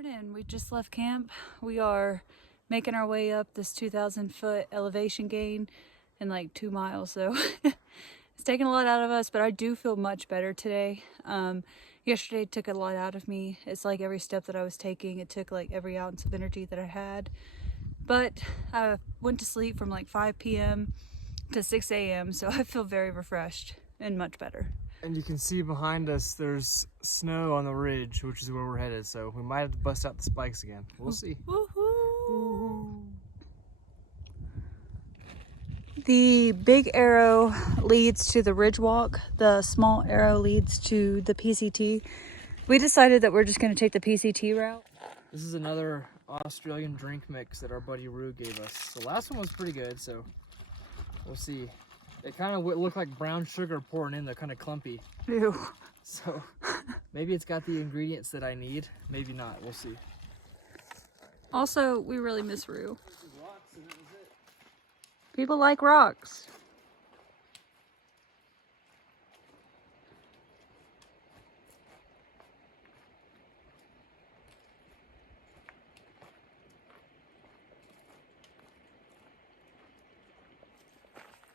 Morning, we just left camp. We are making our way up this 2,000-foot elevation gain in like 2 miles, so it's taking a lot out of us, but I do feel much better today. Yesterday took a lot out of me. It's like every step that I was taking, it took like every ounce of energy that I had. But I went to sleep from like 5 p.m. to 6 a.m., so I feel very refreshed and much better. And you can see behind us there's snow on the ridge, which is where we're headed, so we might have to bust out the spikes again. We'll see. Woohoo! The big arrow leads to the ridge walk. The small arrow leads to the PCT. We decided that we're just going to take the PCT route. This is another Australian drink mix that our buddy Rue gave us. The last one was pretty good, so we'll see. It kind of looked like brown sugar pouring in. They're kind of clumpy. Ew. So maybe it's got the ingredients that I need. Maybe not. We'll see. Also, we really miss Rue. People like rocks.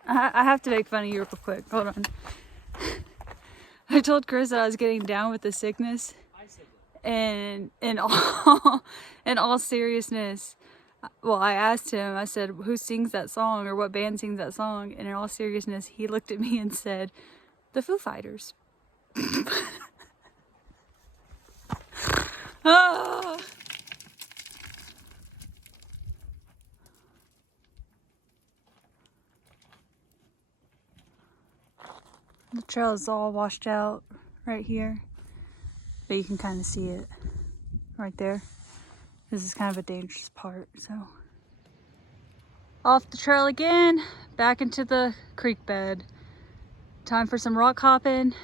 I have to make fun of you real quick. Hold on. I told Chris that I was getting down with the sickness. And in all seriousness, well, I asked him, I said, who sings that song or what band sings that song? And in all seriousness, he looked at me and said, the Foo Fighters. Ah. The trail is all washed out right here, but you can kind of see it right there. This is kind of a dangerous part, so. Off the trail again, back into the creek bed. Time for some rock hopping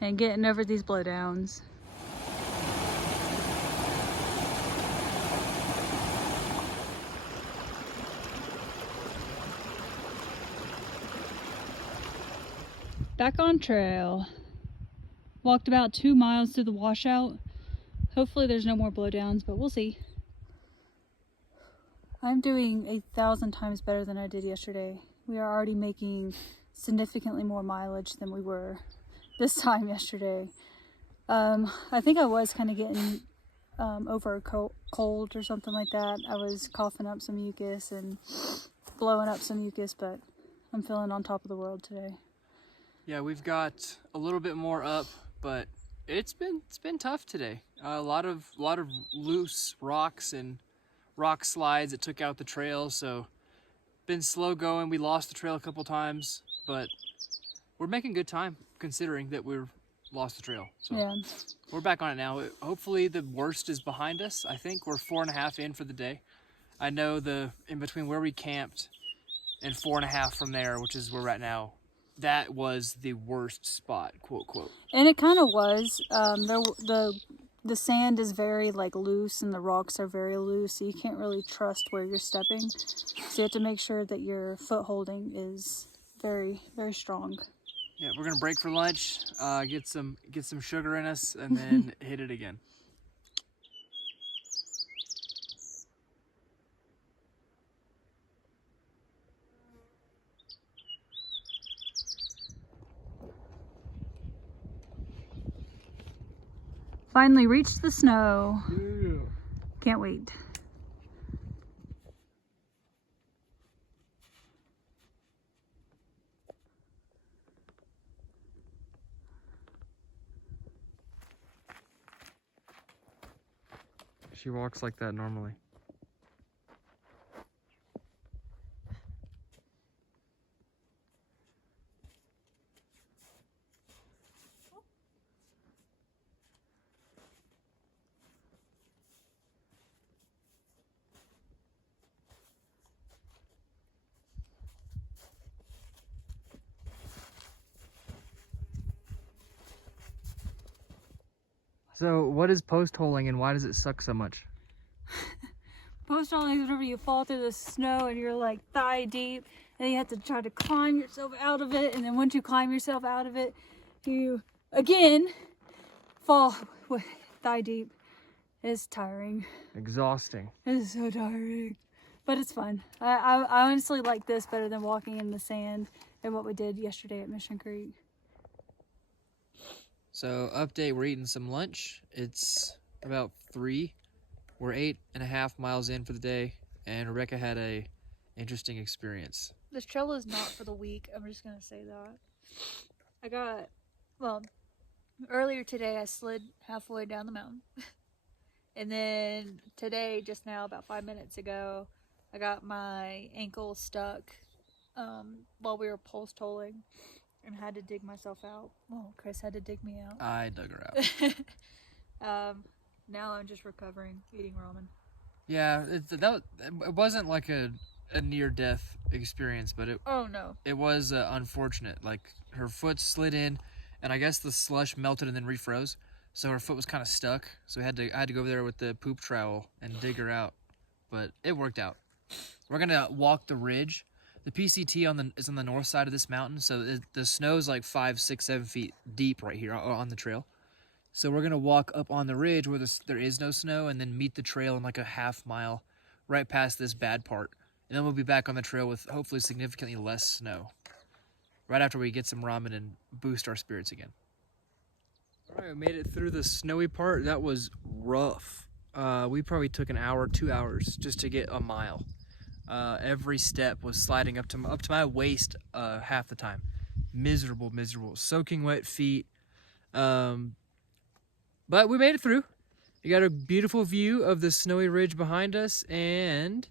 and getting over these blowdowns. Back on trail. Walked about 2 miles through the washout. Hopefully there's no more blowdowns, but we'll see. I'm doing 1,000 times better than I did yesterday. We are already making significantly more mileage than we were this time yesterday. I think I was kind of getting over a cold or something like that. I was coughing up some mucus and blowing up some mucus, but I'm feeling on top of the world today. Yeah, we've got a little bit more up, but it's been tough today. A lot of loose rocks and rock slides that took out the trail, so been slow going. We lost the trail a couple times, but we're making good time considering that we've lost the trail. So yeah, we're back on it now. Hopefully the worst is behind us. I think we're 4.5 in for the day. I know in between where we camped and 4.5 from there, which is where we're at now, that was the worst spot, quote, quote. And it kind of was. The sand is very like loose and the rocks are very loose, so you can't really trust where you're stepping. So you have to make sure that your foot holding is very, very strong. Yeah, we're gonna break for lunch, get some sugar in us, and then hit it again. Finally reached the snow. Yeah. Can't wait. She walks like that normally. So what is post holing and why does it suck so much? Post holing is whenever you fall through the snow and you're like thigh deep, and you have to try to climb yourself out of it, and then once you climb yourself out of it, you again fall thigh deep, It's tiring. Exhausting. It's so tiring. But it's fun. I honestly like this better than walking in the sand and what we did yesterday at Mission Creek. So update, we're eating some lunch. It's about 3. We're 8.5 miles in for the day, and Rebecca had a interesting experience. This trail is not for the weak. I'm just gonna say that. Earlier today I slid halfway down the mountain. And then today, just now, about 5 minutes ago, I got my ankle stuck while we were pulse tolling and had to dig myself out. Well, Chris had to dig me out. I dug her out. Now I'm just recovering, eating ramen. Yeah, it wasn't like a near-death experience, but it was unfortunate. Like, her foot slid in, and I guess the slush melted and then refroze, so her foot was kind of stuck. So I had to go over there with the poop trowel and dig her out, but it worked out. We're gonna walk the ridge. The PCT is on the north side of this mountain, so the snow is like 5, 6, 7 feet deep right here on the trail. So we're gonna walk up on the ridge where there is no snow, and then meet the trail in like a half mile, right past this bad part. And then we'll be back on the trail with hopefully significantly less snow, right after we get some ramen and boost our spirits again. All right, we made it through the snowy part. That was rough. We probably took an hour, 2 hours just to get a mile. Every step was sliding up to my waist half the time. Miserable, soaking wet feet. But we made it through. You got a beautiful view of the snowy ridge behind us, and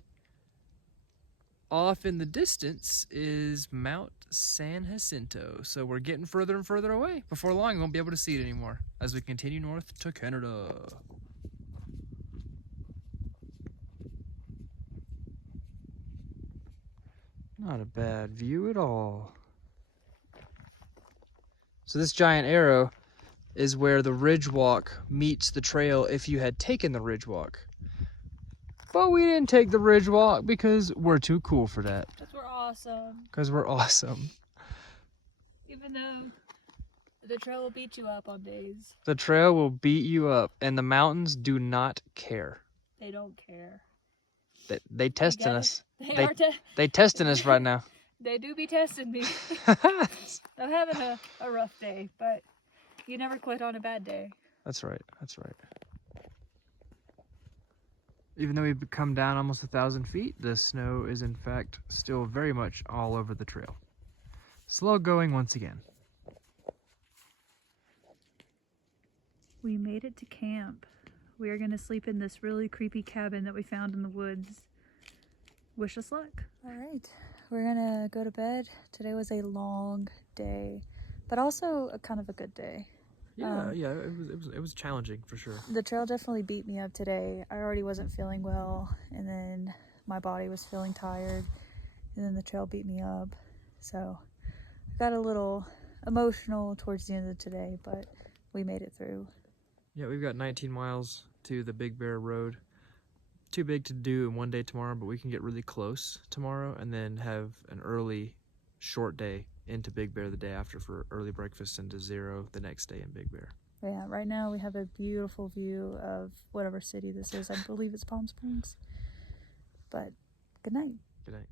off in the distance is Mount San Jacinto. So we're getting further and further away. Before long, we won't be able to see it anymore as we continue north to Canada. Not a bad view at all. So this giant arrow is where the ridge walk meets the trail if you had taken the ridge walk. But we didn't take the ridge walk because we're too cool for that. Because we're awesome. Because we're awesome. Even though the trail will beat you up on days. The trail will beat you up, and the mountains do not care. They don't care. They testing us. They testing us right now. They do be testing me. I'm having a rough day, but you never quit on a bad day. That's right. Even though we've come down almost 1,000 feet, the snow is in fact still very much all over the trail. Slow going once again. We made it to camp. We are going to sleep in this really creepy cabin that we found in the woods. Wish us luck. All right, we're going to go to bed. Today was a long day, but also a kind of a good day. Yeah, it was challenging for sure. The trail definitely beat me up today. I already wasn't feeling well, and then my body was feeling tired, and then the trail beat me up. So I got a little emotional towards the end of today, but we made it through. Yeah, we've got 19 miles to the Big Bear Road. Too big to do in one day tomorrow, but we can get really close tomorrow and then have an early, short day into Big Bear the day after for early breakfast and to Zero the next day in Big Bear. Yeah, right now we have a beautiful view of whatever city this is. I believe it's Palm Springs. But good night. Good night.